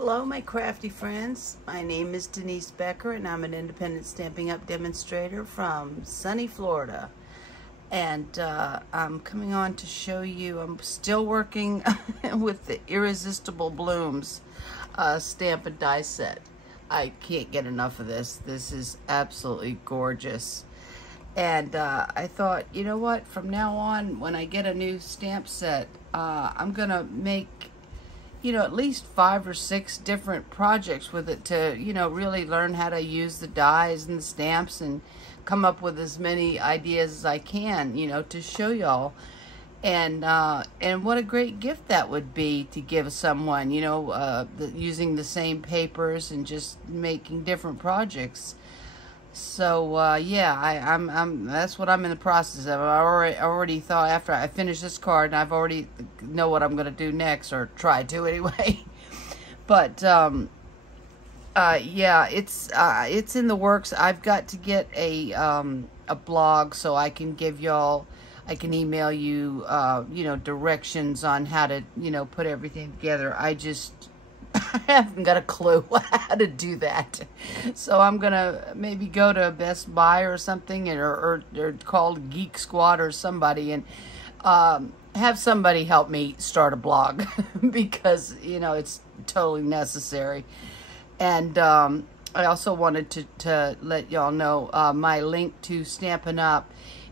Hello, my crafty friends. My name is Denise Becker, and I'm an independent Stampin' Up demonstrator from sunny Florida. And I'm coming on to show you, I'm still working with the Irresistible Blooms stamp and die set. I can't get enough of this. This is absolutely gorgeous. And I thought, you know what, from now on, when I get a new stamp set, I'm gonna make, you know, at least 5 or 6 different projects with it to, you know, really learn how to use the dies and the stamps and come up with as many ideas as I can, you know, to show y'all. And what a great gift that would be to give someone, you know, using the same papers and just making different projects. So yeah, I'm that's what I'm in the process of. I already thought after I finish this card, and I've already know what I'm gonna do next, or try to anyway. But yeah, it's in the works. I've got to get a blog so I can give y'all. I can email you, you know, directions on how to, you know, put everything together. I haven't got a clue how to do that. So I'm gonna maybe go to Best Buy or something, or call Geek Squad or somebody, and have somebody help me start a blog because, you know, it's totally necessary. And I also wanted to let y'all know my link to Stampin' Up.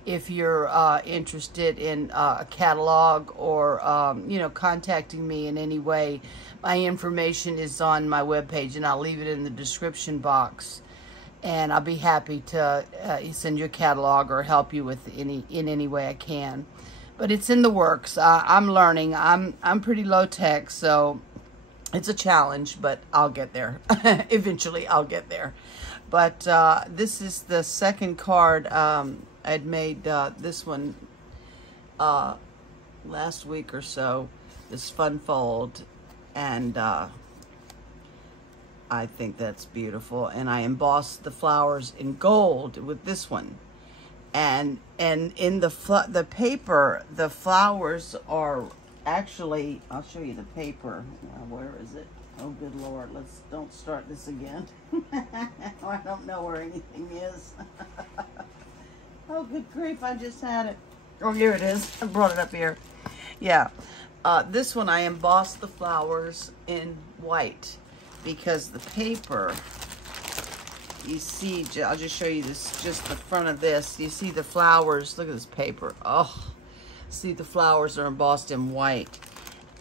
If you're interested in a catalog or, you know, contacting me in any way, my information is on my webpage, and I'll leave it in the description box. And I'll be happy to send you a catalog or help you with in any way I can. But it's in the works. I'm learning. I'm pretty low tech, so it's a challenge, but I'll get there. Eventually, I'll get there. But this is the second card. I'd made this one last week or so, this fun fold, and I think that's beautiful. And I embossed the flowers in gold with this one, and in the paper, the flowers are actually, I'll show you the paper. Where is it? Oh, good Lord, don't start this again. I don't know where anything is. Oh, good grief, I just had it. Oh, here it is. I brought it up here. Yeah. This one, I embossed the flowers in white because the paper, you see, I'll just show you this, just the front of this. You see the flowers. Look at this paper. Oh, see, the flowers are embossed in white.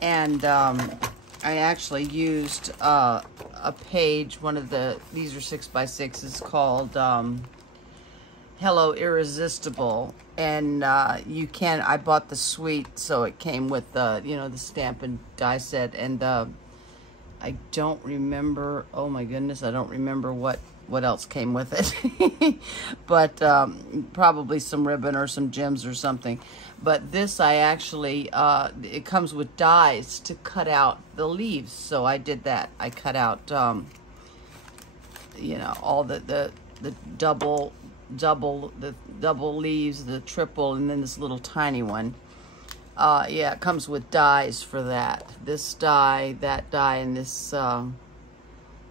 And I actually used a page, one of these are 6x6s, called Hello Irresistible, and I bought the suite, so it came with you know, the stamp and die set, and I don't remember, oh my goodness, I don't remember what else came with it, but probably some ribbon or some gems or something. But this, I actually, it comes with dies to cut out the leaves, so I did that. I cut out, you know, all the double leaves, the triple, and then this little tiny one. Yeah, it comes with dies for that. This die, that die, and this,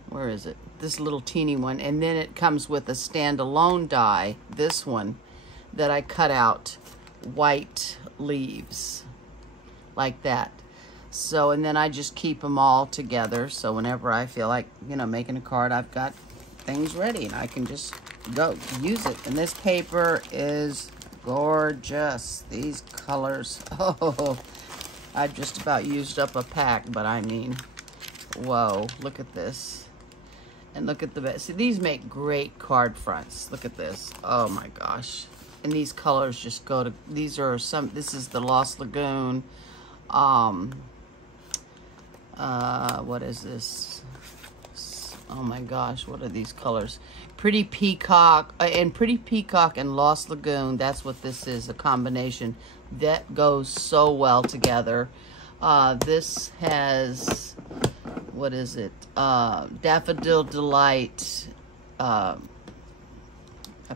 where is it? This little teeny one. And then it comes with a standalone die, this one, that I cut out white leaves, like that. So, and then I just keep them all together. So whenever I feel like, you know, making a card, I've got things ready, and I can just go use it. And this paper is gorgeous. These colors, oh, I've just about used up a pack, but I mean, whoa, look at this. And look at the best. See, these make great card fronts. Look at this. Oh my gosh. And these colors just go to, these are some, this is the Lost Lagoon. What is this? Oh my gosh, what are these colors? Pretty Peacock, Pretty Peacock and Lost Lagoon. That's what this is, a combination. That goes so well together. This has, what is it? Daffodil Delight. I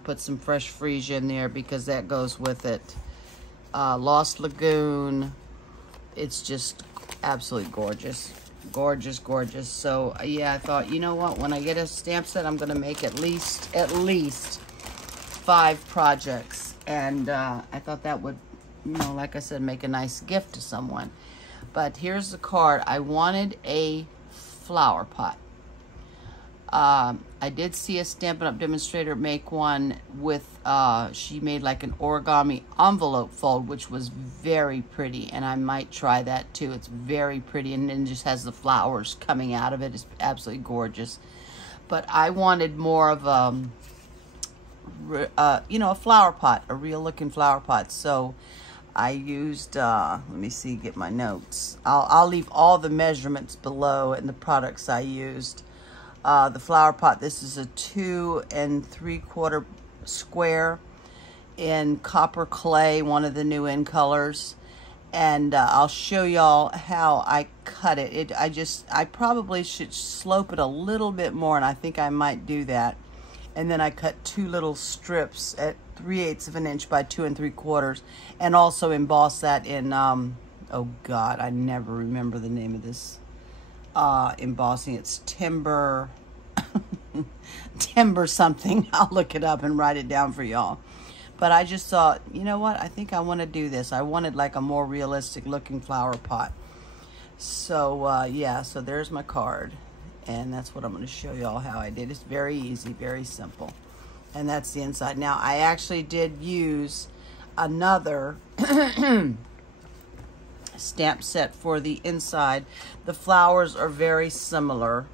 put some fresh freesia in there because that goes with it. Lost Lagoon. It's just absolutely gorgeous. Gorgeous, gorgeous. So yeah, I thought, you know what, when I get a stamp set, I'm gonna make at least 5 projects. And I thought that would, you know, like I said, make a nice gift to someone. But here's the card. I wanted a flower pot. I did see a Stampin' Up! Demonstrator make one with, she made like an origami envelope fold, which was very pretty, and I might try that too. It's very pretty, and then just has the flowers coming out of it. It's absolutely gorgeous. But I wanted more of you know, a flower pot, a real looking flower pot. So I used, let me see, get my notes. I'll leave all the measurements below and the products I used. The flower pot, this is a 2 3/4 square in copper clay, one of the new in colors. And I'll show y'all how I cut it. I probably should slope it a little bit more, and I think I might do that. And then I cut 2 little strips at 3/8 of an inch by 2 3/4, and also emboss that in, oh God, I never remember the name of this embossing. It's timber something. I'll look it up and write it down for y'all. But I just thought, you know what, I think I want to do this. I wanted like a more realistic looking flower pot. So yeah, so there's my card, and that's what I'm going to show y'all how I did. It's very easy, very simple. And that's the inside. Now I actually did use another stamp set for the inside. The flowers are very similar.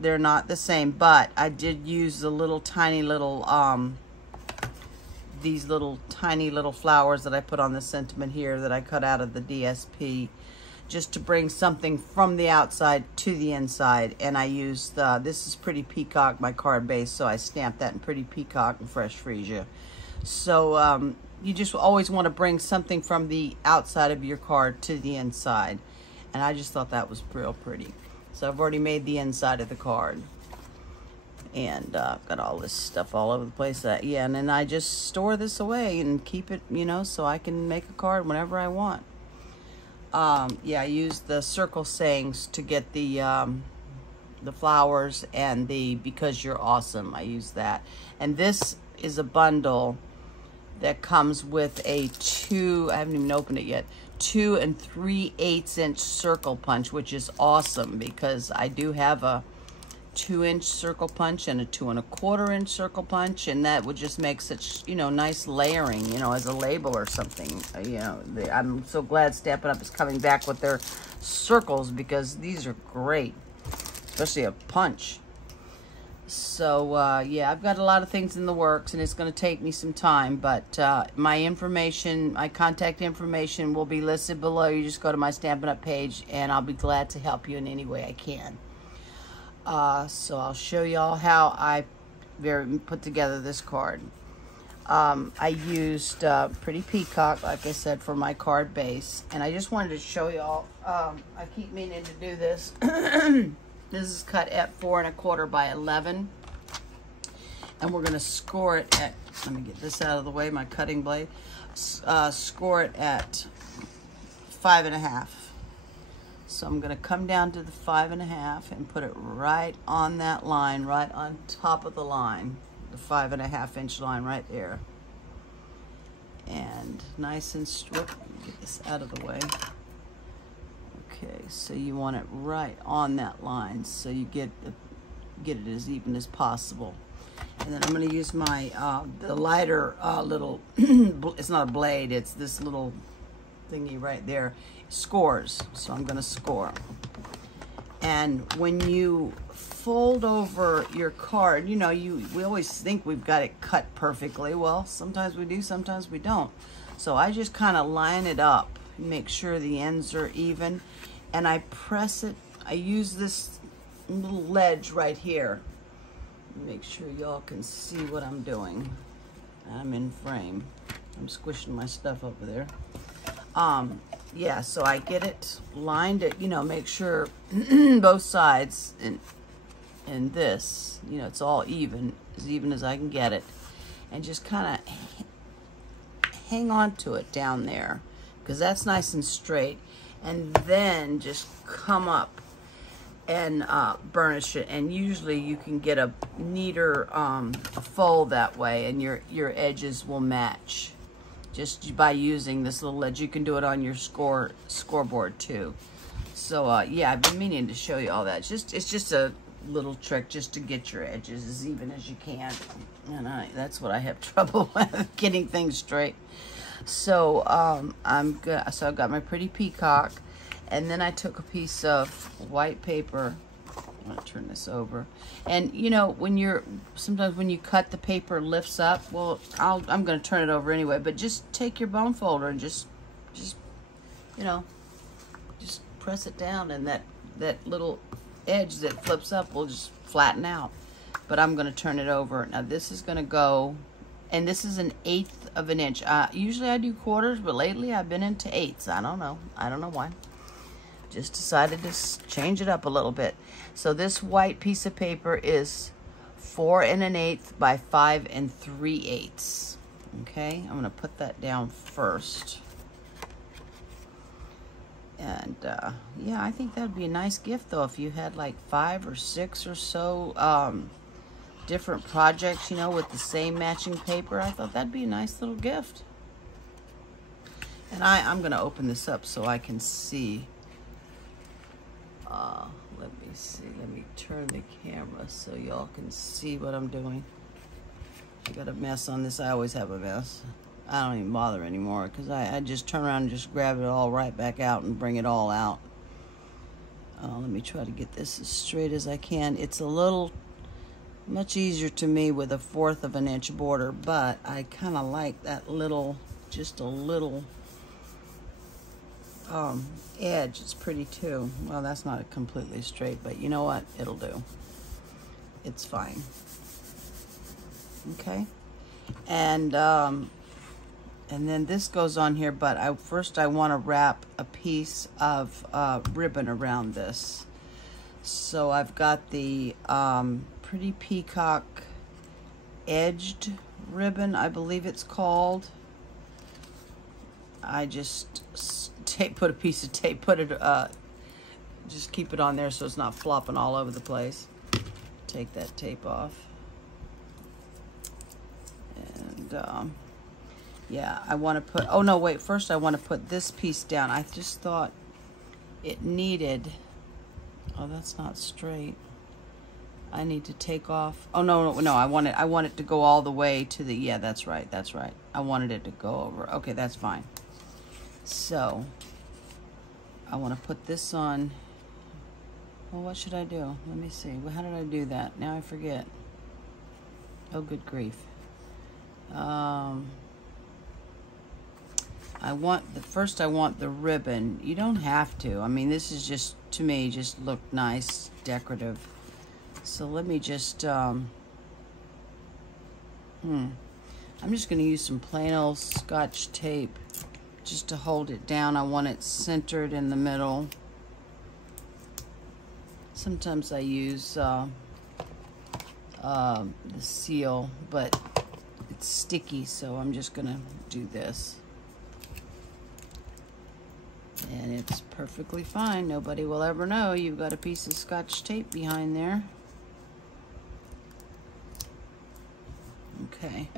They're not the same, but I did use the little tiny little these little tiny little flowers that I put on the sentiment here that I cut out of the DSP, just to bring something from the outside to the inside. And I used this is Pretty Peacock, my card base, so I stamped that in Pretty Peacock and Fresh Freesia. So you just always want to bring something from the outside of your card to the inside. And I just thought that was real pretty. So I've already made the inside of the card. And I've got all this stuff all over the place. Yeah, and then I just store this away and keep it, you know, so I can make a card whenever I want. Yeah, I used the circle sayings to get the flowers and the Because You're Awesome. I used that. And this is a bundle that comes with a I haven't even opened it yet, 2 3/8 inch circle punch, which is awesome because I do have a 2-inch circle punch and a 2 1/4 inch circle punch, and that would just make such, you know, nice layering, you know, as a label or something. You know, I'm so glad Stampin' Up! Is coming back with their circles, because these are great, especially a punch. So yeah, I've got a lot of things in the works, and it's going to take me some time, but my information, my contact information will be listed below. You just go to my Stampin' Up! Page, and I'll be glad to help you in any way I can. So I'll show y'all how I put together this card. I used Pretty Peacock, like I said, for my card base, and I just wanted to show y'all. I keep meaning to do this. This is cut at 4 1/4 by 11, and we're going to score it at, let me get this out of the way, my cutting blade, score it at 5 1/2. So I'm going to come down to the 5 1/2 and put it right on that line, right on top of the line, the 5 1/2 inch line right there. And nice and straight. Get this out of the way. Okay, so you want it right on that line, so you get it as even as possible. And then I'm going to use my the lighter little it's not a blade, it's this little thingy right there, scores. So I'm going to score. And when you fold over your card, you know, we always think we've got it cut perfectly. Well, sometimes we do, sometimes we don't. So I just kind of line it up, make sure the ends are even, and I press it. I use this little ledge right here. Make sure y'all can see what I'm doing. I'm in frame. I'm squishing my stuff over there. Yeah, so I get it lined, you know, make sure both sides and this, you know, it's all even as I can get it, and just kind of hang on to it down there, because that's nice and straight. and then just come up and burnish it. And usually you can get a neater fold that way, and your edges will match just by using this little edge. You can do it on your scoreboard too. So yeah, I've been meaning to show you all that. It's just a little trick just to get your edges as even as you can, and that's what I have trouble with, getting things straight. So I'm good. So I've got my pretty peacock, and then I took a piece of white paper. I'm gonna turn this over, and you know, sometimes when you cut, the paper lifts up. Well, I'm gonna turn it over anyway, but just take your bone folder and just you know, just press it down, and that little edge that flips up will just flatten out. But I'm going to turn it over. Now this is going to go, and this is 1/8 of an inch. Usually I do quarters, but lately I've been into 8ths. I don't know why. Just decided to change it up a little bit. So this white piece of paper is 4 1/8 by 5 3/8. Okay, I'm going to put that down first. And yeah, I think that'd be a nice gift though, if you had like 5 or 6 or so different projects, you know, with the same matching paper. I thought that'd be a nice little gift. And I'm gonna open this up so I can see. Let me see, let me turn the camera so y'all can see what I'm doing. I got a mess on this. I always have a mess. I don't even bother anymore, because I just turn around and just grab it all right back out and bring it all out. Let me try to get this as straight as I can. It's a little much easier to me with a 1/4 of an inch border, but I kind of like that little, just a little edge. It's pretty too. Well, that's not completely straight, but you know what? It'll do. It's fine. Okay. And then this goes on here, but first I want to wrap a piece of ribbon around this. So I've got the pretty peacock edged ribbon, I believe it's called. I just put a piece of tape, just keep it on there so it's not flopping all over the place. Take that tape off. And yeah, I want to put, oh no, wait, first I want to put this piece down. I just thought it needed, oh, that's not straight. I need to take off, oh no, I want it to go all the way to the, yeah, that's right. I wanted it to go over. Okay, that's fine. So I want to put this on. Well, what should I do? Let me see. Well, how did I do that? Now I forget. Oh, good grief. First I want the ribbon. You don't have to. I mean, this is just, to me, just look nice, decorative. So let me just, I'm just going to use some plain old Scotch tape just to hold it down. I want it centered in the middle. Sometimes I use the seal, but it's sticky, so I'm just going to do this. And it's perfectly fine. Nobody will ever know you've got a piece of Scotch tape behind there. Okay.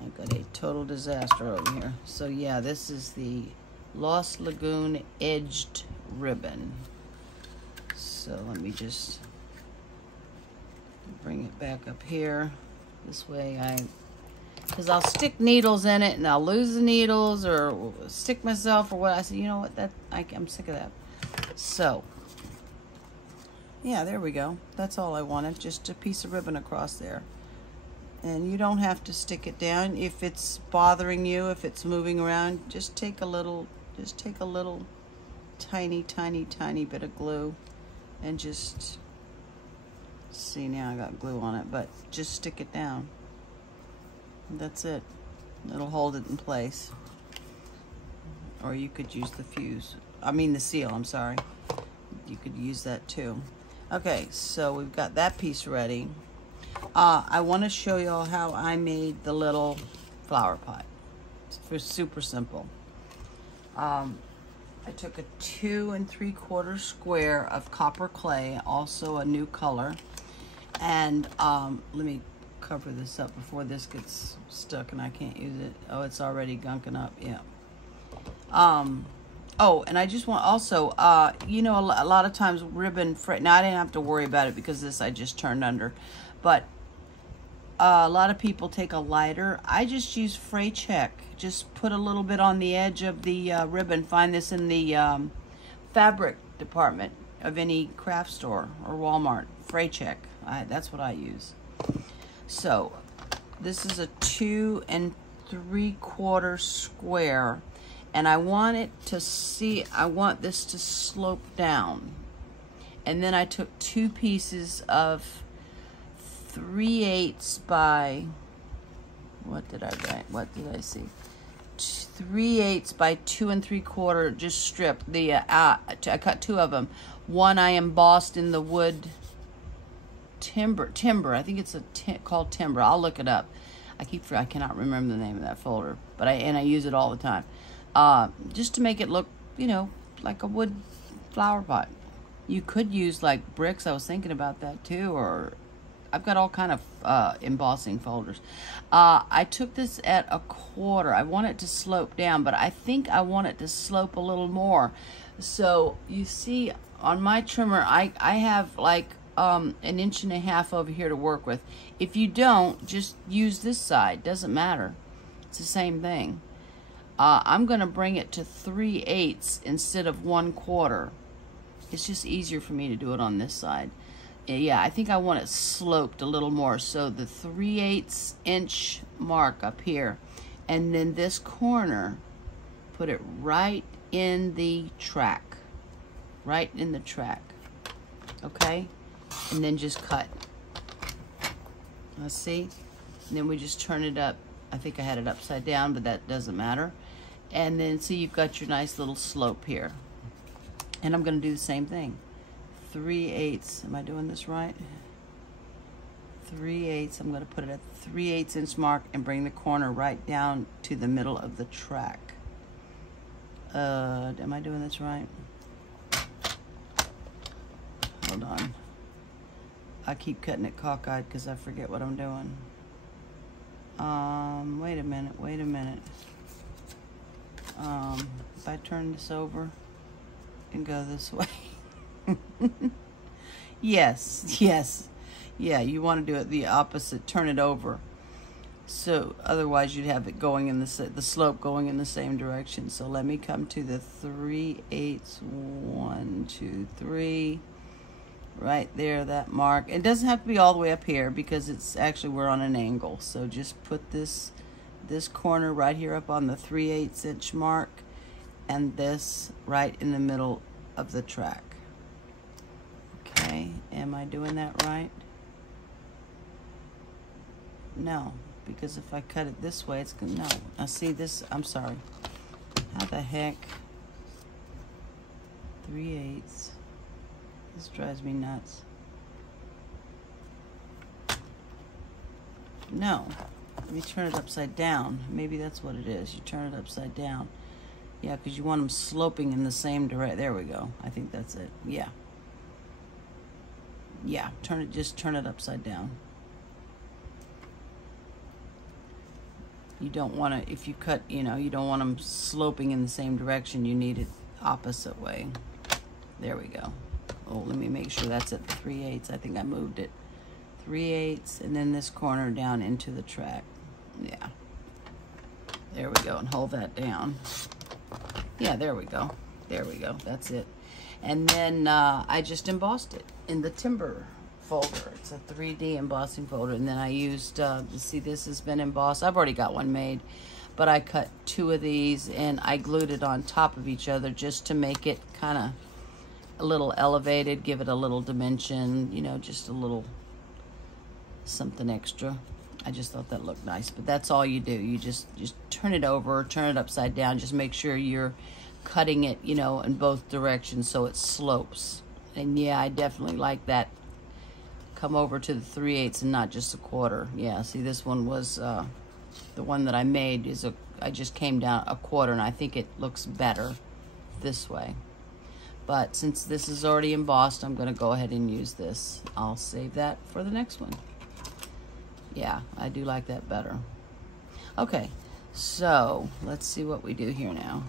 I've got a total disaster over here. So yeah, this is the Lost Lagoon edged ribbon. So let me just bring it back up here. This way because I'll stick needles in it and I'll lose the needles or stick myself or what. I said, you know what, I'm sick of that. So yeah, there we go. That's all I wanted, just a piece of ribbon across there. And you don't have to stick it down. If it's bothering you, if it's moving around, just take a little tiny bit of glue and just, see, now I got glue on it, but just stick it down. That's it. It'll hold it in place. Or you could use the the seal, I'm sorry. You could use that too. Okay, so we've got that piece ready. I want to show y'all how I made the little flower pot. It's super simple. I took a 2 3/4 square of copper clay, also a new color. And let me cover this up before this gets stuck and I can't use it. Oh, it's already gunking up, yeah. Oh, and I just want also, you know, a lot of times ribbon, now I didn't have to worry about it because this I just turned under, but a lot of people take a lighter. I just use fray check. Just put a little bit on the edge of the ribbon. Find this in the fabric department of any craft store or Walmart. Fray check. That's what I use. So this is a 2 3/4 square, and I want it to I want this to slope down. And then I took 2 pieces of 3/8 by, what did I write? What did I see? 3/8 by 2 3/4, just strip. I cut 2 of them. One I embossed in the wood timber. I think it's called timber. I'll look it up. I cannot remember the name of that folder, but I use it all the time. Just to make it look, you know, like a wood flower pot. You could use like bricks. I was thinking about that too, or I've got all kind of embossing folders. I took this at 1/4. I want it to slope down, but I think I want it to slope a little more. So you see on my trimmer, I have like 1.5 inches over here to work with. If you don't, just use this side. Doesn't matter. It's the same thing. I'm going to bring it to 3/8 instead of 1/4. It's just easier for me to do it on this side. Yeah, I think I want it sloped a little more. So the 3/8 inch mark up here, and then this corner, put it right in the track. Right in the track. Okay? And then just cut. Let's see. And then we just turn it up. I think I had it upside down, but that doesn't matter. And then see, you've got your nice little slope here. And I'm going to do the same thing. 3/8. Am I doing this right? 3/8. I'm going to put it at the 3/8 inch mark and bring the corner right down to the middle of the track. Am I doing this right? Hold on. I keep cutting it cockeyed because I forget what I'm doing. Wait a minute. If I turn this over and go this way. Yes. Yeah, you want to do it the opposite. Turn it over. So otherwise you'd have it going in the slope going in the same direction. So let me come to the 3/8. 1, 2, 3. Right there, that mark. It doesn't have to be all the way up here because it's actually, we're on an angle. So just put this corner right here up on the 3/8 inch mark, and this right in the middle of the track. Okay, am I doing that right? No, because if I cut it this way, it's gonna, no. I see this, I'm sorry. How the heck? 3/8. This drives me nuts. No, let me turn it upside down. Maybe that's what it is. You turn it upside down. Yeah, because you want them sloping in the same direction. There we go. I think that's it. Yeah. Yeah, just turn it upside down. You don't want to, if you cut, you know, you don't want them sloping in the same direction. You need it opposite way. There we go. Oh, let me make sure that's at the 3/8. I think I moved it. 3/8, and then this corner down into the track. Yeah. There we go, and hold that down. Yeah, there we go. There we go. That's it. And then I just embossed it in the timber folder. It's a 3D embossing folder. And then I used, see, this has been embossed. I've already got one made, but I cut 2 of these and I glued it on top of each other just to make it kind of a little elevated, give it a little dimension, you know, just a little something extra. I just thought that looked nice, but that's all you do. You just turn it over, turn it upside down. Just make sure you're cutting it, you know, in both directions so it slopes. And yeah, I definitely like that. Come over to the 3/8 and not just 1/4. Yeah, see, this one was the one that I made is I just came down 1/4, and I think it looks better this way. But since this is already embossed, I'm going to go ahead and use this. I'll save that for the next one. Yeah, I do like that better. Okay, so let's see what we do here now.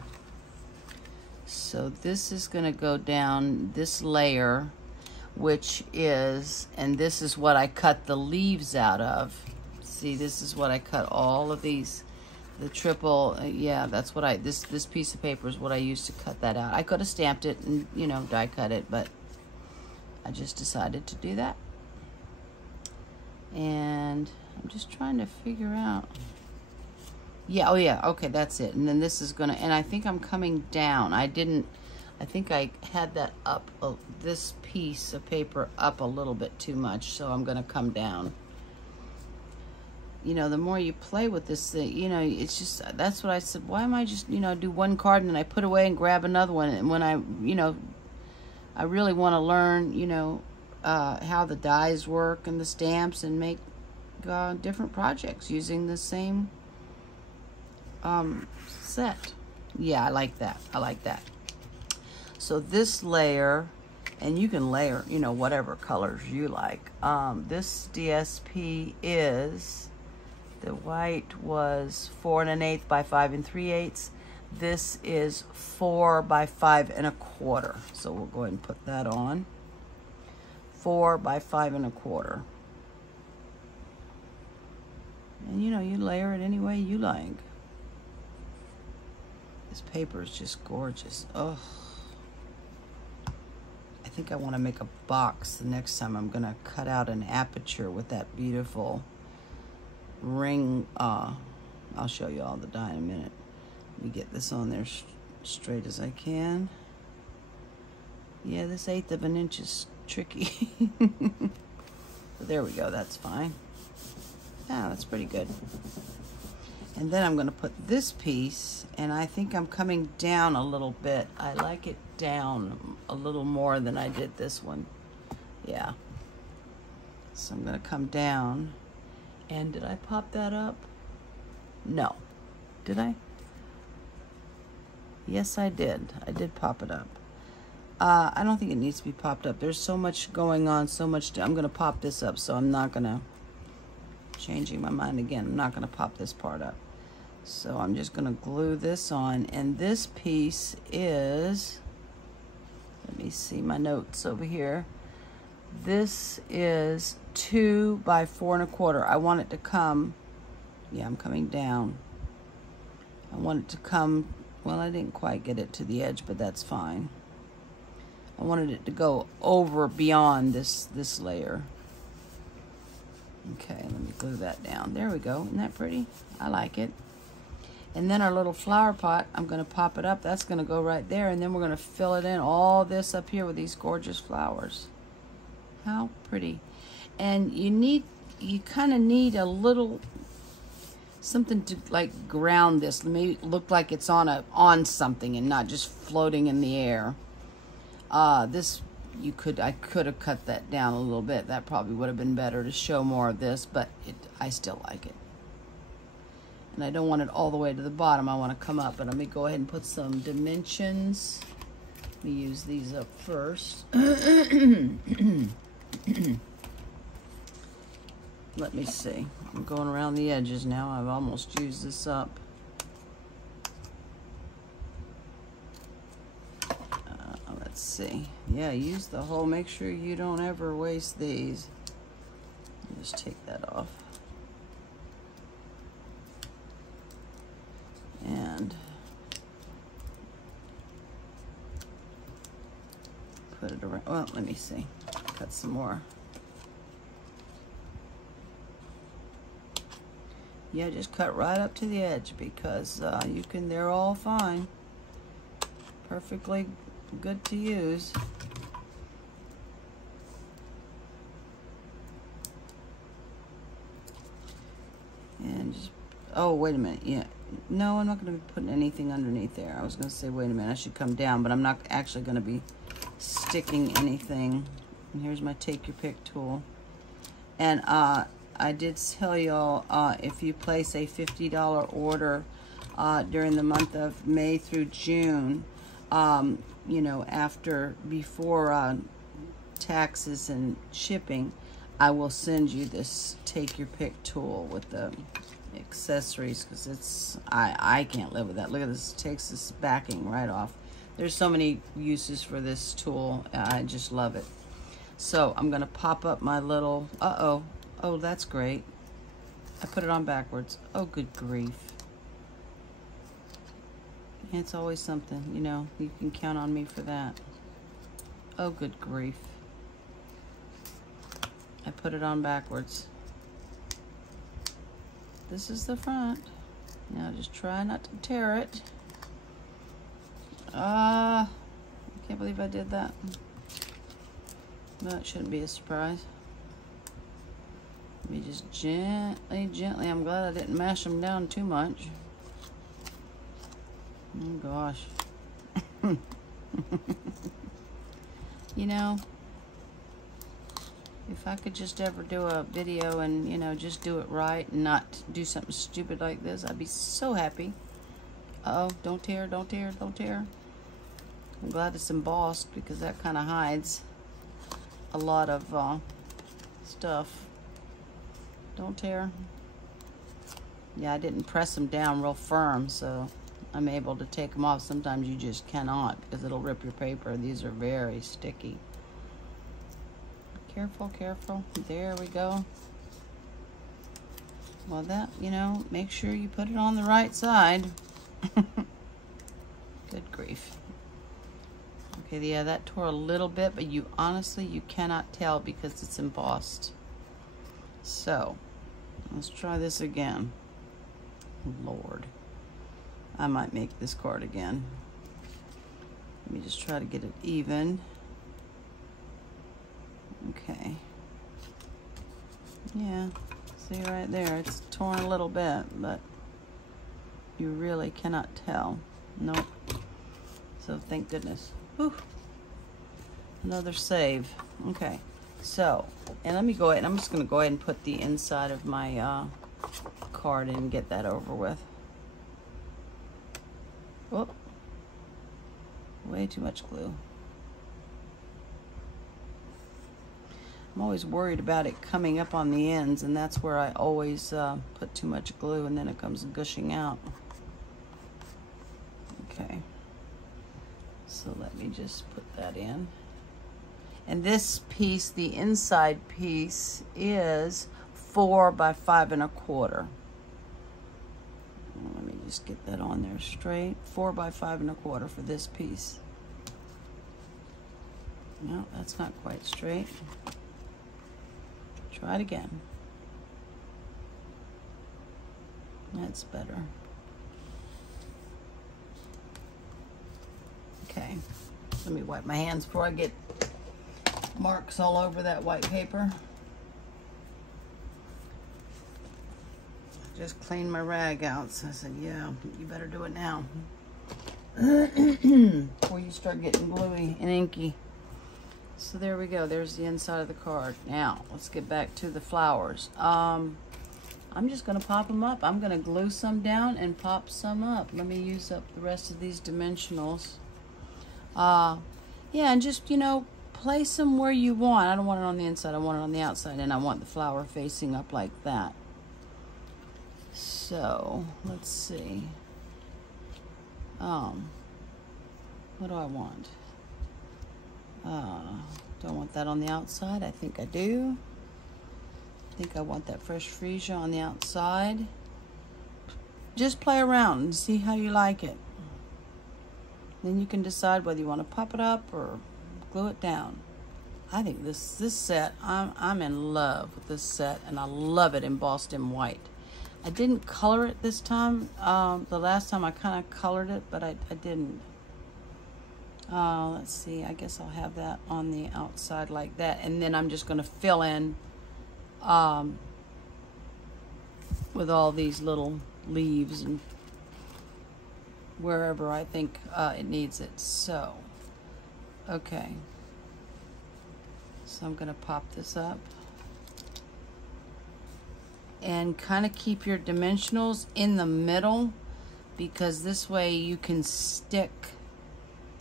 So this is going to go down this layer, which is, and this is what I cut the leaves out of. See, this is what I cut all of these, the triple, yeah, that's what this piece of paper is what I used to cut that out. I could have stamped it and, you know, die cut it, but I just decided to do that. And I'm just trying to figure out, yeah, oh yeah, okay, that's it. And then this is gonna, and I think I'm coming down. I think I had that up, this piece of paper up a little bit too much, so I'm gonna come down. You know, the more you play with this thing, you know, it's just, that's what I said, why am I just, you know, do one card and then I put away and grab another one, and when I, you know, I really want to learn, you know, how the dies work and the stamps and make different projects using the same set. Yeah, I like that. I like that. So this layer, and you can layer, you know, whatever colors you like. This DSP is, the white was 4 1/8 by 5 3/8. This is 4 by 5 1/4. So we'll go ahead and put that on. 4 by 5 1/4. And you know, you layer it any way you like. This paper is just gorgeous. Oh, I think I want to make a box the next time. I'm gonna cut out an aperture with that beautiful ring. I'll show you all the die in a minute. Let me get this on there straight as I can. Yeah, this 1/8 of an inch is tricky. But there we go, that's fine. Yeah, that's pretty good. And then I'm going to put this piece, and I think I'm coming down a little bit. I like it down a little more than I did this one. Yeah. So I'm going to come down. And did I pop that up? No. Did I? Yes, I did. I did pop it up. I don't think it needs to be popped up. There's so much going on, so much. I'm going to pop this up, so I'm not going to, changing my mind again, I'm not going to pop this part up. So I'm just going to glue this on. And this piece is, let me see my notes over here. This is 2 by 4 1/4. I want it to come, yeah, I'm coming down. I want it to come, well, I didn't quite get it to the edge, but that's fine. I wanted it to go over beyond this layer. Okay, let me glue that down. There we go. Isn't that pretty? I like it. And then our little flower pot, I'm going to pop it up. That's going to go right there. And then we're going to fill it in, all this up here with these gorgeous flowers. How pretty. And you kind of need a little something to like ground this. Maybe look like it's on something and not just floating in the air. This, I could have cut that down a little bit. That probably would have been better to show more of this, but I still like it. And I don't want it all the way to the bottom. I want to come up. But let me go ahead and put some dimensions. Let me use these up first. Let me see. I'm going around the edges now. I've almost used this up. Let's see. Yeah, use the whole. Make sure you don't ever waste these. Just take that off. And put it around. Well, let me see. Cut some more. Yeah, just cut right up to the edge because they're all fine. Perfectly good to use. And just, oh, wait a minute. Yeah. No, I'm not going to be putting anything underneath there. I was going to say, wait a minute, I should come down, but I'm not actually going to be sticking anything. And here's my take your pick tool. And I did tell y'all, if you place a $50 order during the month of May through June, you know, before taxes and shipping, I will send you this take your pick tool with the accessories, because I can't live with that. Look at this, it takes this backing right off. There's so many uses for this tool. I just love it. So I'm gonna pop up my little, oh, that's great. I put it on backwards. Oh, good grief. It's always something, you know, you can count on me for that. Oh, good grief. I put it on backwards. This is the front. Now just try not to tear it. I can't believe I did that. Well, it shouldn't be a surprise. Let me just gently, I'm glad I didn't mash them down too much. Oh gosh. You know, if I could just ever do a video and, you know, just do it right and not do something stupid like this, I'd be so happy. Uh-oh, don't tear, don't tear, don't tear. I'm glad it's embossed, because that kind of hides a lot of stuff. Don't tear. Yeah, I didn't press them down real firm, so I'm able to take them off. Sometimes you just cannot, because it'll rip your paper. These are very sticky. Careful, careful. There we go. Well, that, you know, make sure you put it on the right side. Good grief. Okay, yeah, that tore a little bit, but you honestly, you cannot tell because it's embossed. So, let's try this again. Lord. I might make this card again. Let me just try to get it even. Okay. Yeah, see right there, it's torn a little bit, but you really cannot tell. Nope. So thank goodness. Whew. Another save. Okay. So, and let me go ahead, I'm just going to go ahead and put the inside of my card in and get that over with. Whoop. Way too much glue. I'm always worried about it coming up on the ends, and that's where I always put too much glue, and then it comes gushing out. Okay. So let me just put that in. And this piece, the inside piece, is 4 by 5 1/4. Let me just get that on there straight. 4 by 5 1/4 for this piece. No, that's not quite straight. Try it again. That's better. Okay, let me wipe my hands before I get marks all over that white paper. Just cleaned my rag out, so I said, yeah, you better do it now. Before you start getting gluey and inky. So there we go, there's the inside of the card. Now, let's get back to the flowers. I'm just gonna pop them up. I'm gonna glue some down and pop some up. Let me use up the rest of these dimensionals. Yeah, and just, you know, place them where you want. I don't want it on the inside, I want it on the outside, and I want the flower facing up like that. So, let's see. What do I want? Don't want that on the outside. I think I do. I think I want that fresh freesia on the outside. Just play around and see how you like it. Then you can decide whether you want to pop it up or glue it down. I think this set, I'm in love with this set, and I love it embossed in white. I didn't color it this time. The last time I kind of colored it, but I didn't. Let's see, I guess I'll have that on the outside like that, and then I'm just going to fill in with all these little leaves and wherever I think it needs it. So, okay. So I'm going to pop this up. And kind of keep your dimensionals in the middle, because this way you can stick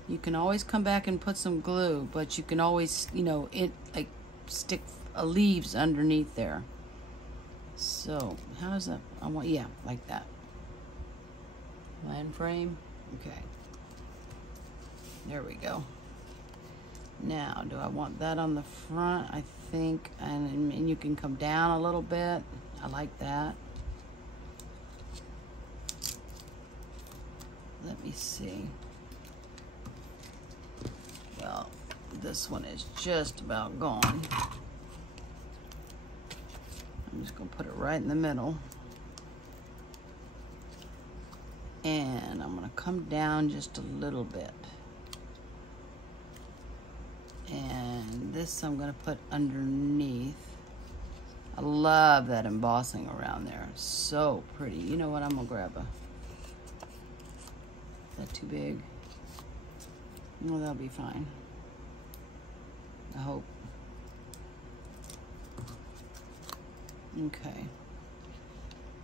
You can always come back and put some glue, but you can always, you know, like stick leaves underneath there. So how does that, yeah, like that. Land frame, okay. There we go. Now, do I want that on the front? I think, and you can come down a little bit. I like that. Let me see. Well, this one is just about gone. I'm just gonna put it right in the middle. And I'm gonna come down just a little bit. And this I'm gonna put underneath. I love that embossing around there. So pretty. You know what, I'm gonna grab a, is that too big? No, that'll be fine. I hope. Okay.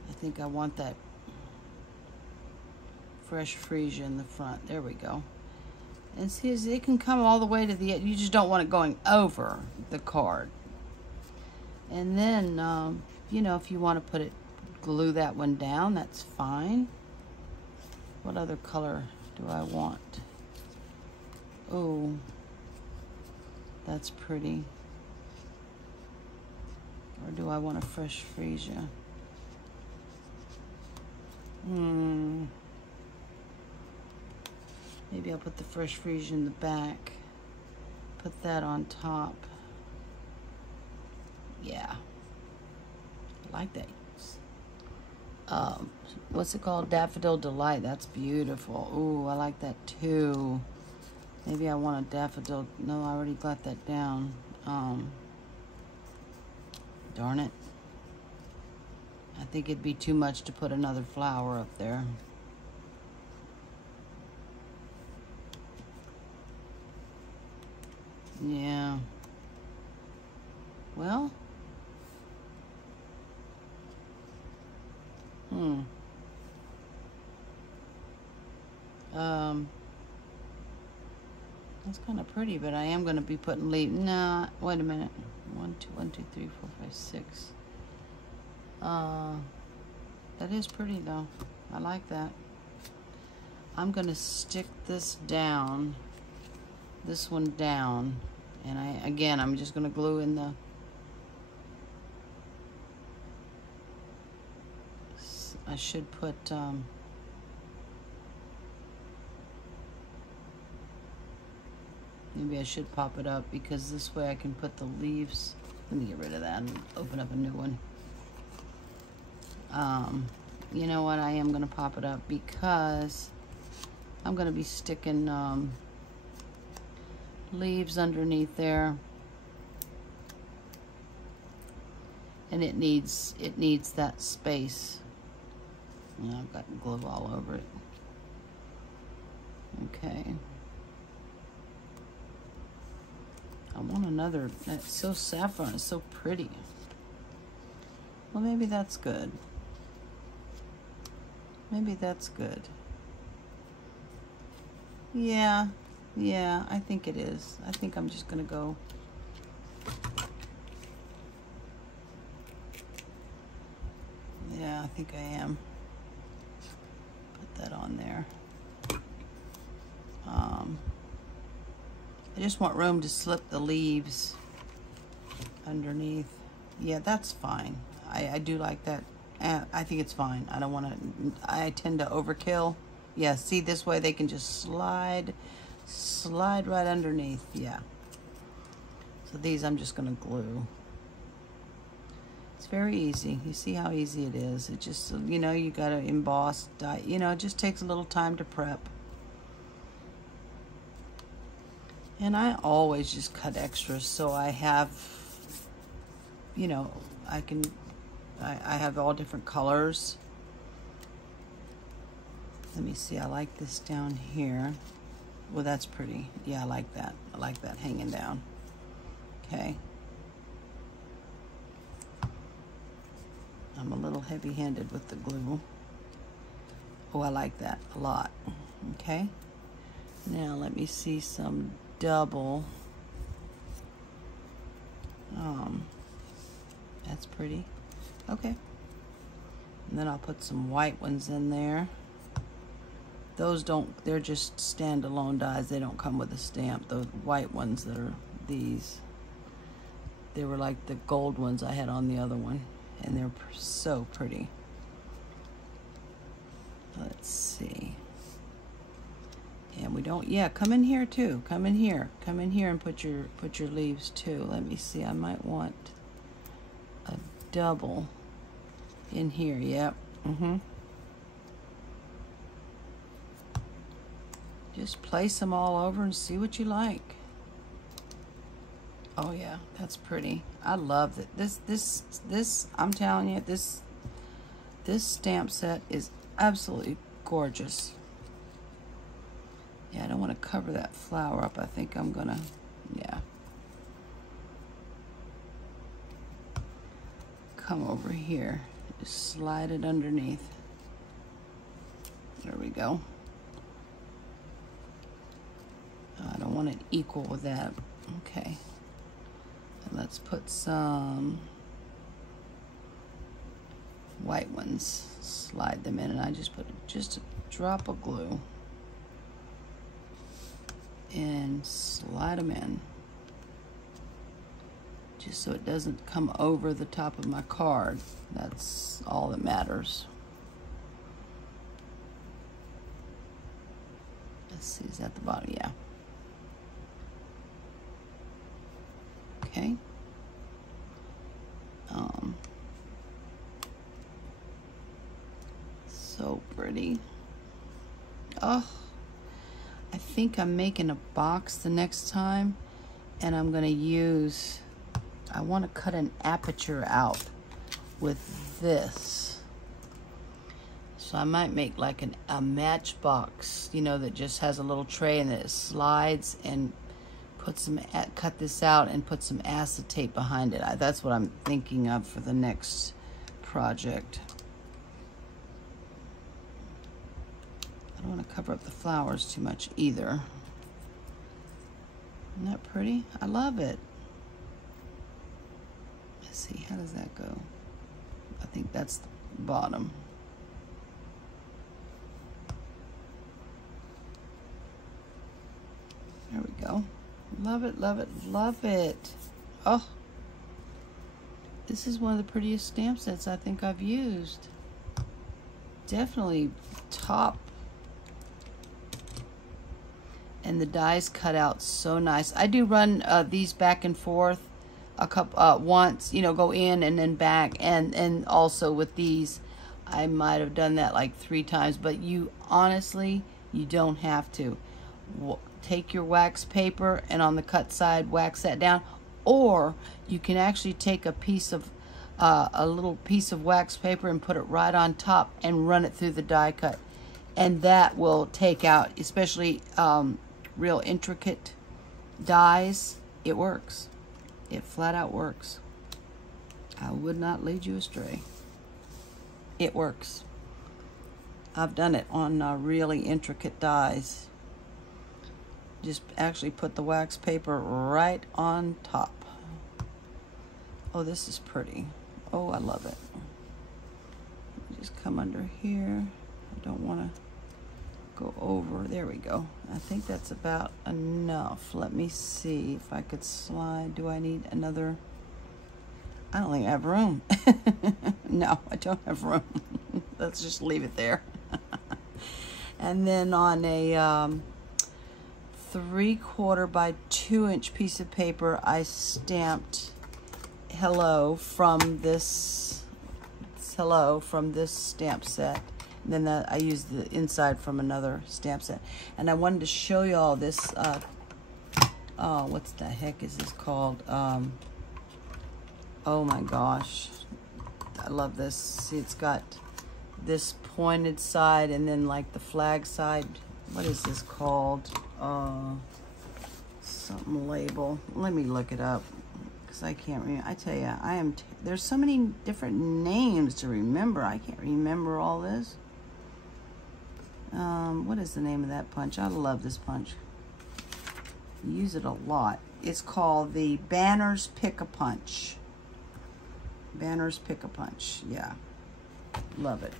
I think I want that fresh freesia in the front. There we go. And see, as it can come all the way to the edge. You just don't want it going over the card. And then, you know, if you want to put it, glue that one down, that's fine. What other color do I want? Oh, that's pretty. Or do I want a fresh freesia? Maybe I'll put the fresh freesia in the back. Put that on top. Yeah. I like that. What's it called? Daffodil Delight. That's beautiful. Ooh, I like that too. Maybe I want a daffodil. No, I already got that down. Darn it. I think it'd be too much to put another flower up there. Yeah. Well. That's kind of pretty, but I am going to be putting leaves. Nah, wait a minute. 1, 2, 3, 4, 5, 6. That is pretty though. I like that. I'm going to stick this down, this one down, and I'm just going to glue in the I should put maybe I should pop it up, because this way I can put the leaves. Let me get rid of that and open up a new one. You know what, I am going to pop it up because I'm going to be sticking leaves underneath there, and it needs that space. Yeah, I've got glue all over it. Okay. I want another. That's so saffron. It's so pretty. Well, maybe that's good. Maybe that's good. Yeah, I think it is. I think I'm just gonna go. Yeah, I think I am. Put that on there. I just want room to slip the leaves underneath. Yeah, that's fine. I do like that. I think it's fine. I don't want to, I tend to overkill. Yeah, see, this way they can just slide right underneath. Yeah. So these I'm just going to glue. It's very easy. You see how easy it is. It just, you know, you got to emboss, you know, it just takes a little time to prep. And I always just cut extras, so I have, you know, I have all different colors. Let me see, I like this down here. Well, that's pretty. Yeah, I like that. I like that hanging down. Okay. I'm a little heavy-handed with the glue. Oh, I like that a lot. Okay. Now let me see some double. That's pretty. Okay. And then I'll put some white ones in there. Those don't, they're just standalone dies. They don't come with a stamp. The white ones that are these, they were like the gold ones I had on the other one. And they're so pretty. Let's see. And we don't, yeah, come in here too. Come in here. Come in here and put your leaves too. Let me see. I might want a double in here. Yep. Just place them all over and see what you like. Oh yeah, that's pretty. I love it. This I'm telling you, this stamp set is absolutely gorgeous. Yeah, I don't want to cover that flower up. I think I'm gonna, yeah. Come over here. Just slide it underneath. There we go. I don't want it equal with that. Okay. And let's put some white ones. Slide them in, and I just put just a drop of glue. And slide them in. Just so it doesn't come over the top of my card. That's all that matters. Let's see, is that the bottom? Yeah. Okay. So pretty. Oh, I think I'm making a box the next time, and I'm gonna use, I want to cut an aperture out with this. So I might make like a matchbox, you know, that just has a little tray and it slides, and put some, cut this out and put some acetate behind it. That's what I'm thinking of for the next project. I don't want to cover up the flowers too much either. Isn't that pretty? I love it. Let's see, how does that go? I think that's the bottom. There we go. Love it, love it, love it. Oh, this is one of the prettiest stamp sets I think I've used. Definitely top. And the dies cut out so nice. I do run these back and forth a couple once, you know, go in and then back, and also with these I might have done that like 3 times, but you honestly, you don't have to. Take your wax paper and on the cut side wax that down, or you can actually take a piece of a little piece of wax paper and put it right on top and run it through the die cut, and that will take out, especially real intricate dies. It works. It flat out works. I would not lead you astray. It works. I've done it on really intricate dies. Just actually put the wax paper right on top. Oh, this is pretty. Oh, I love it. Just come under here. I don't want to go over. There we go. I think that's about enough. Let me see if I could slide. Do I need another? I don't think I have room. No, I don't have room. Let's just leave it there. And then on a 3/4 by 2 inch piece of paper, I stamped hello from this stamp set. And then I used the inside from another stamp set. And I wanted to show you all this, oh, what's the heck is this called? Oh my gosh, I love this. See, it's got this pointed side and then like the flag side. What is this called? Something label. Let me look it up, because I can't remember. I tell you, there's so many different names to remember. I can't remember all this. What is the name of that punch? I love this punch. Use it a lot. It's called the Banners Pick-a-Punch. Banners Pick-a-Punch. Yeah. Love it.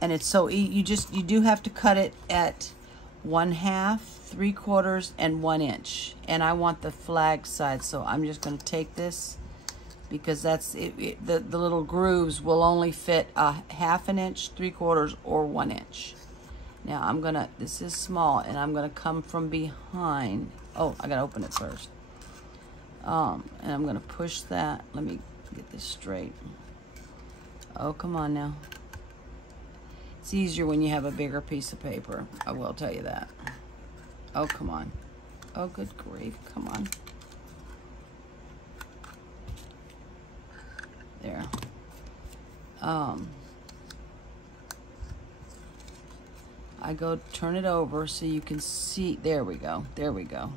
And it's so you do have to cut it at 1/2, 3/4, and 1 inch. And I want the flag side, so I'm just going to take this because that's it, the little grooves will only fit a 1/2 inch, 3/4, or 1 inch. Now I'm gonna, this is small, and I'm gonna come from behind. Oh, I gotta open it first. And I'm gonna push that. Let me get this straight. Oh, come on now. It's easier when you have a bigger piece of paper. I will tell you that. Oh, come on. Oh, good grief, come on. There. I go turn it over so you can see. There we go. There we go.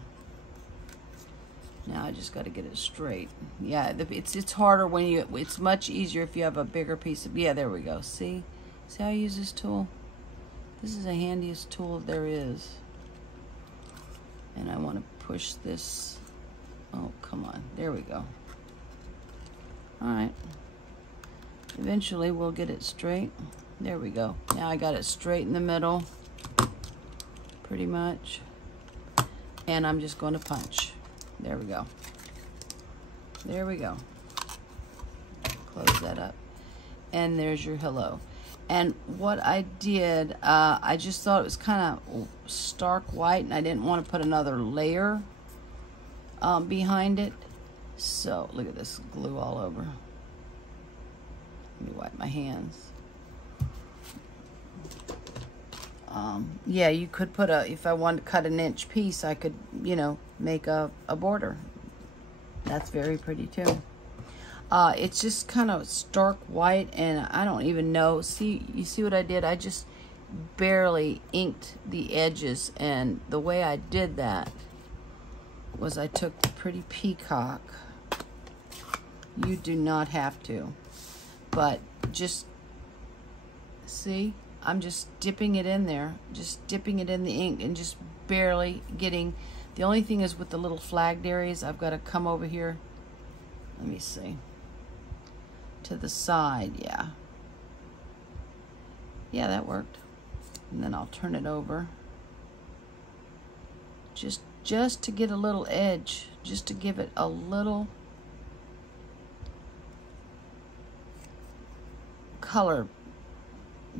Now I just got to get it straight. Yeah, it's harder when you. It's much easier if you have a bigger piece of. Yeah, there we go. See how I use this tool? This is the handiest tool there is. And I want to push this. Oh, come on. There we go. All right. Eventually we'll get it straight. There we go. Now I got it straight in the middle, pretty much. And I'm just going to punch. There we go. There we go. Close that up. And there's your hello. And what I did, I just thought it was kind of stark white, and I didn't want to put another layer behind it. So look at this glue all over. Let me wipe my hands. Yeah, you could put if I wanted to cut an inch piece, I could, you know, make a border. That's very pretty too. It's just kind of stark white, and I don't even know. See, you see what I did? I just barely inked the edges, and the way I did that was I took the pretty Peacock. You do not have to, but just see, I'm just dipping it in there, just dipping it in the ink and just barely getting. The only thing is with the little flagged areas, I've got to come over here. Let me see. To the side, yeah. Yeah, that worked. And then I'll turn it over. Just to get a little edge, just to give it a little color.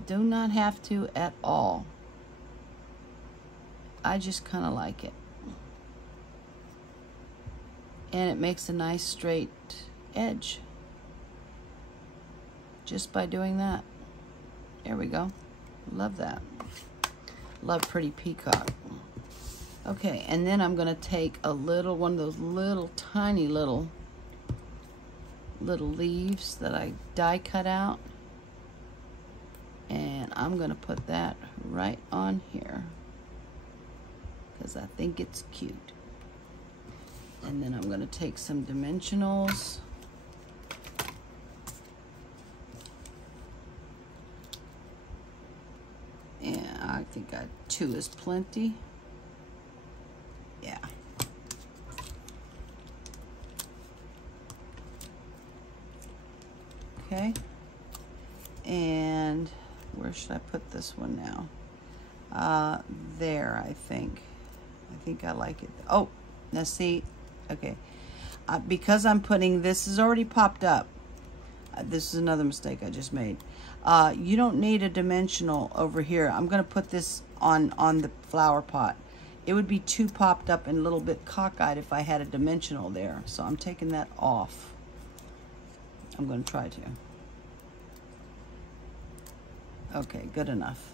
Do not have to at all. I just kind of like it. And it makes a nice straight edge. Just by doing that. There we go. Love that. Love pretty peacock. Okay, and then I'm going to take a little, one of those little tiny little leaves that I die cut out. And I'm going to put that right on here because I think it's cute. And then I'm going to take some dimensionals. And I think 2 is plenty. Yeah. Okay. And where should I put this one now? There, I think. I think I like it. Oh, now see, okay. Because I'm putting, this is already popped up. This is another mistake I just made. You don't need a dimensional over here. I'm going to put this on the flower pot. It would be too popped up and a little bit cockeyed if I had a dimensional there. So I'm taking that off. I'm going to try to. Okay, good enough.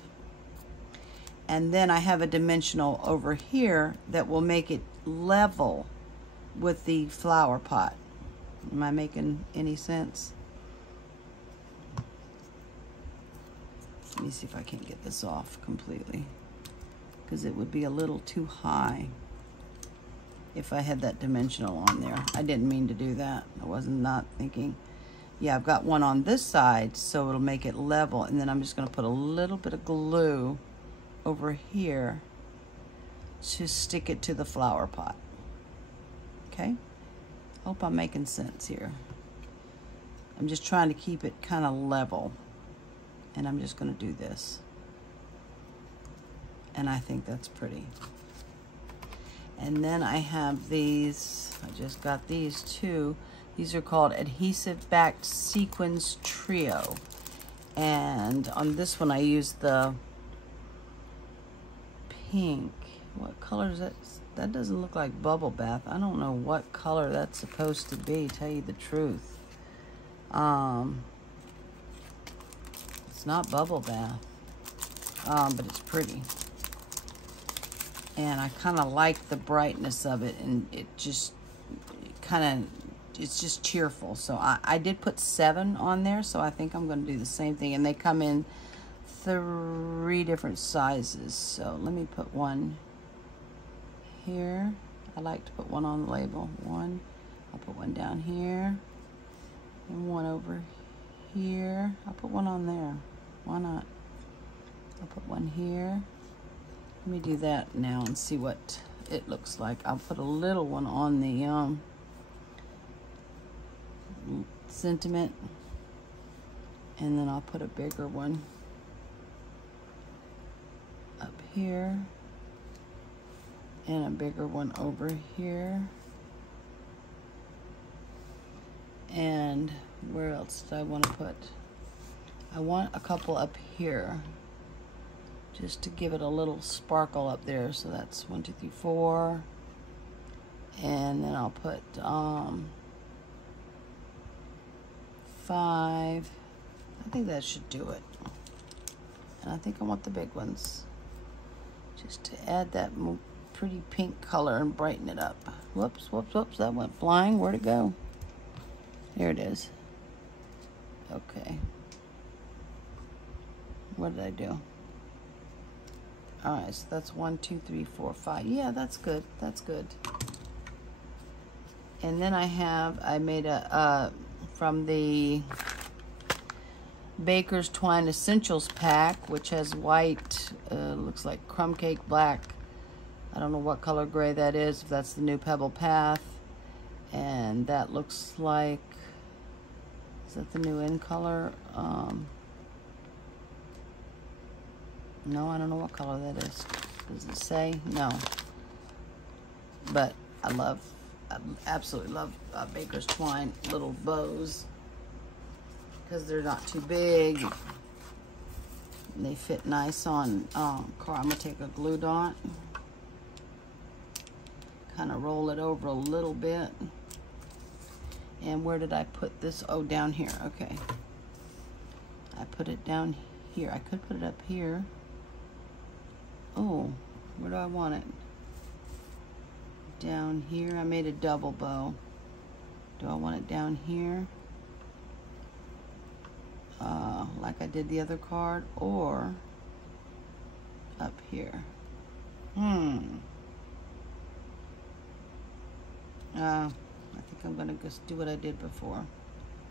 And then I have a dimensional over here that will make it level with the flower pot. Am I making any sense? Let me see if I can't get this off completely, because it would be a little too high if I had that dimensional on there. I didn't mean to do that. I wasn't not thinking. Yeah, I've got one on this side, so it'll make it level. And then I'm just gonna put a little bit of glue over here to stick it to the flower pot. Okay? Hope I'm making sense here. I'm just trying to keep it kind of level. And I'm just gonna do this. And I think that's pretty. And then I have these, I just got these too. These are called Adhesive Backed Sequins Trio. And on this one I used the pink. What color is that? That doesn't look like Bubble Bath. I don't know what color that's supposed to be, tell you the truth. It's not Bubble Bath, but it's pretty. And I kind of like the brightness of it, and it just kind of, it's just cheerful. So I did put 7 on there, so I think I'm going to do the same thing. And they come in 3 different sizes. So let me put one here. I like to put one on the label. One, I'll put one down here, and one over here. I'll put one on there. Why not? I'll put one here. Let me do that now and see what it looks like. I'll put a little one on the sentiment, and then I'll put a bigger one up here, and a bigger one over here. And where else do I want to put? I want a couple up here, just to give it a little sparkle up there. So that's 1, 2, 3, 4. And then I'll put 5. I think that should do it. And I think I want the big ones, just to add that pretty pink color and brighten it up. Whoops, whoops, whoops, that went flying. Where'd it go? There it is. Okay. What did I do? All right, so that's 1, 2, 3, 4, 5. Yeah, that's good. That's good. And then I made a from the Baker's Twine Essentials pack, which has white, looks like crumb cake black. I don't know what color gray that is, if that's the new Pebble Path. And that looks like, is that the new in color? No, I don't know what color that is. Does it say? No. But I absolutely love Baker's Twine little bows, because they're not too big. And they fit nice on car. I'm gonna take a glue dot, kind of roll it over a little bit. And where did I put this? Oh, down here. Okay. I put it down here. I could put it up here. Oh, where do I want it? Down here. I made a double bow. Do I want it down here? Like I did the other card, or up here? I think I'm gonna just do what I did before.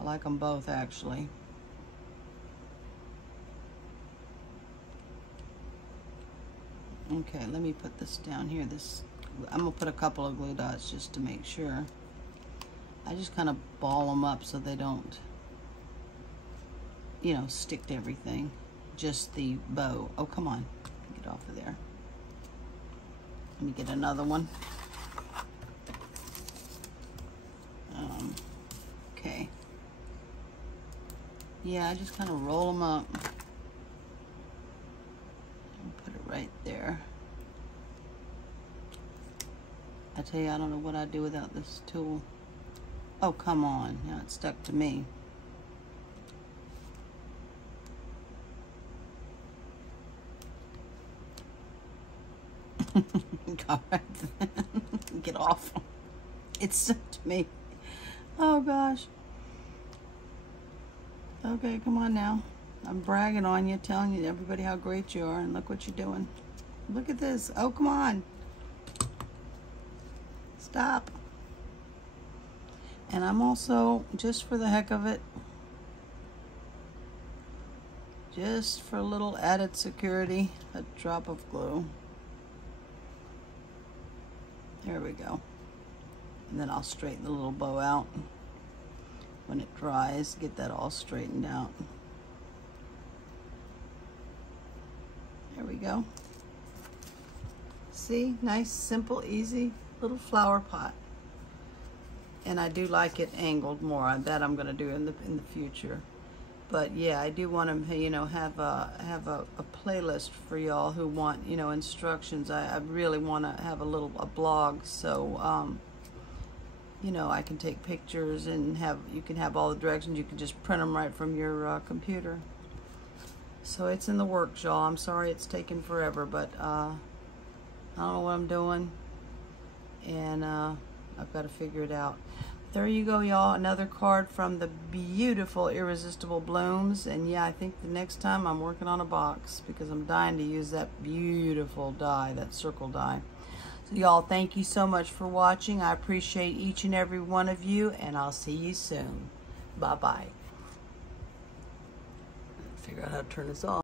I like them both, actually. Okay, let me put this down here. I'm gonna put a couple of glue dots just to make sure. I just kind of ball them up so they don't, you know, stick to everything. Just the bow. Oh, come on, get off of there. Let me get another one. Okay. Yeah, I just kind of roll them up. Put it right there. I tell you, I don't know what I'd do without this tool. Oh, come on. Now it's stuck to me. God. Get off. It's stuck to me. Oh, gosh. Okay, come on now. I'm bragging on you, telling you everybody how great you are, and look what you're doing. Look at this. Oh, come on. Stop. And I'm also, just for the heck of it, just for a little added security, a drop of glue. There we go. And then I'll straighten the little bow out when it dries, get that all straightened out. There we go. See, nice, simple, easy little flower pot. And I do like it angled more. That I'm going to do in the future. But yeah, I do want to, you know, have a playlist for y'all who want, you know, instructions. I really want to have a blog, so you know, I can take pictures and you can have all the directions. You can just print them right from your computer. So it's in the works, y'all. I'm sorry it's taken forever, but I don't know what I'm doing, and I've got to figure it out. There you go, y'all. Another card from the beautiful Irresistible Blooms. And yeah, I think the next time I'm working on a box because I'm dying to use that beautiful die, that circle die. So y'all, thank you so much for watching. I appreciate each and every one of you, and I'll see you soon. Bye-bye. Figure out how to turn this off.